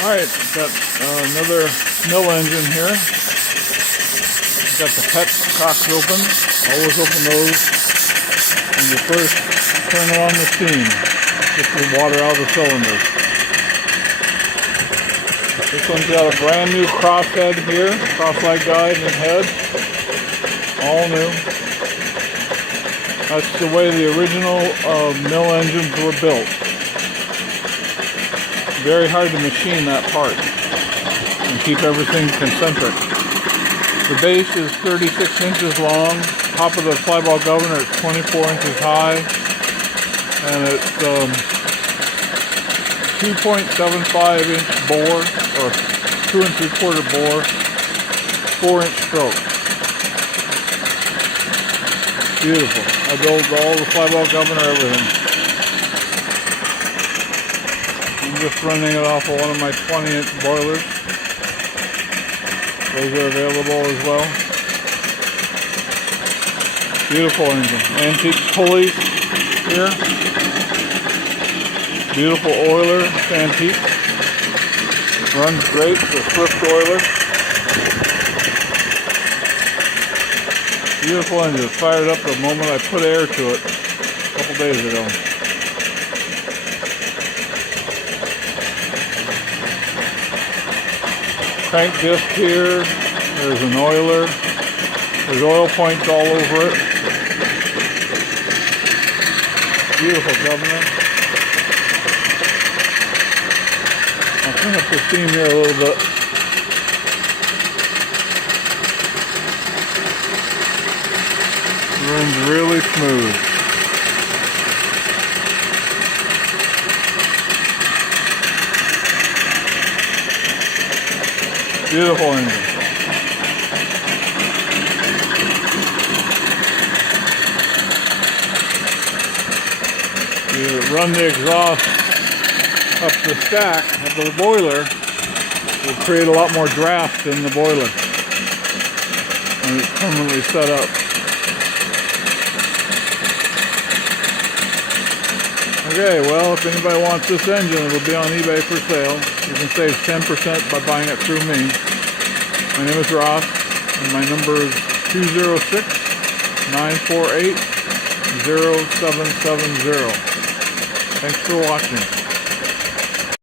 Alright, got another mill engine here. Got the pet cocks open. Always open those when you first turn on the steam. Get the water out of the cylinder. This one's got a brand new crosshead here, cross-light guide and head. All new. That's the way the original mill engines were built. Very hard to machine that part and keep everything concentric. The base is 36 inches long. Top of the flyball governor is 24 inches high, and it's 2.75 inch bore, or 2 3/4 bore, 4-inch stroke. Beautiful. I built all the flyball governor, everything. I'm just running it off of one of my 20-inch boilers. Those are available as well. Beautiful engine. Antique pulleys here. Beautiful oiler. It's antique. Runs great. It's a Swift oiler. Beautiful engine. Fired up the moment I put air to it a couple days ago. Crank disc here. There's an oiler. There's oil points all over it. Beautiful governor. I'll turn up the steam here a little bit. Runs really smooth. Beautiful engine. You run the exhaust up the stack of the boiler, it will create a lot more draft in the boiler when it's permanently set up. Okay, well, if anybody wants this engine, it will be on eBay for sale. You can save 10% by buying it through me. My name is Ross, and my number is 206-948-0770. Thanks for watching.